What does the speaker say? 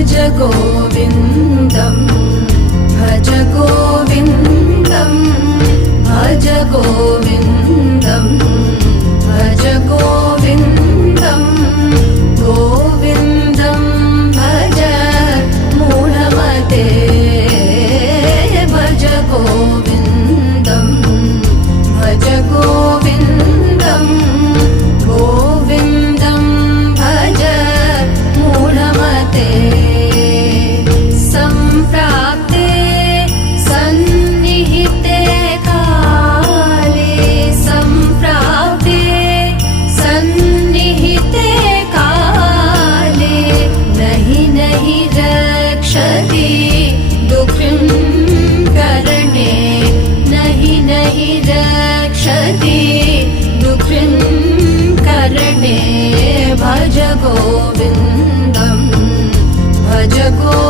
भज गोविन्दं भज गोविन्दं भज गोविन्दं भज गोविन्दं गोविन्दं भज मूढमते भज गोविन्दं भज गोविन्दं गोविन्दं भज मूढमते सम्प्राप्ते सन्निहिते काले सम्प्राप्ते सन्निहिते काले नहि नहि रक्षति दुःखं करणे नहि नहि रक्षति दुःखं करणे भज गोविन्दं भज गोविन्दं